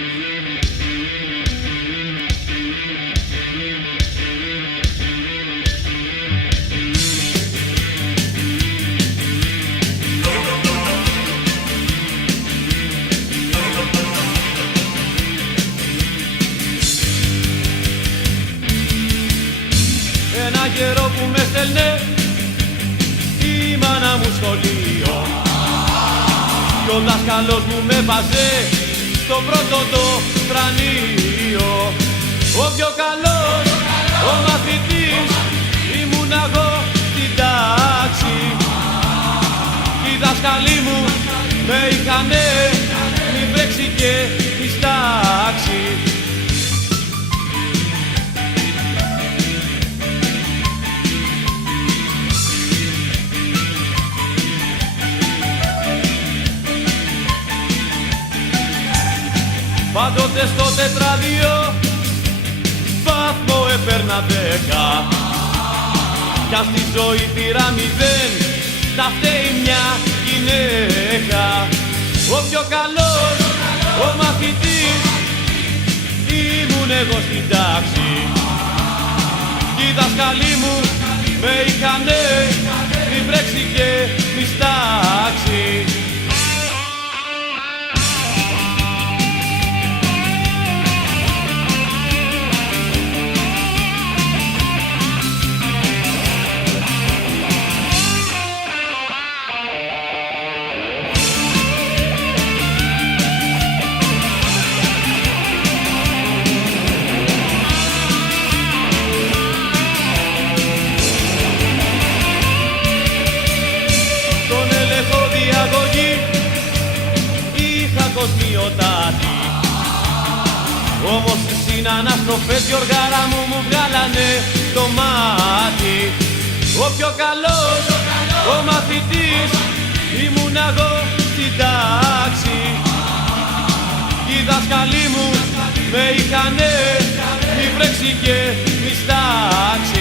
Ένα καιρό που με στέλνε η μάνα μου σχολείο κι ο δάσκαλος μου με βάζε στο πρώτο το πρανείο. Ο πιο καλός, ο μαθητής ήμουν εγώ στην τάξη κι οι δάσκαλοι μου με είχανε μη βρέξει και μη στάξει. Πάντοτε στο τετράδιο βαθμό έπαιρνα 10 κι αν στη ζωή πήρα 0 τα φταίει μια γυναίκα. Ο πιο καλός, ο μαθητής ήμουν εγώ στην τάξη κι οι δάσκαλοι μου με είχανε μη βρέξει και μη στάξει. Κοσμιωτάτη. Όμως οι συναναστροφές Γιωργάρα μου βγάλανε το μάτι. Ο πιο καλός, ο μαθητής ήμουν εγώ στην τάξη κι οι δάσκαλοι μου με είχανε μη βρέξει και μη στάξει.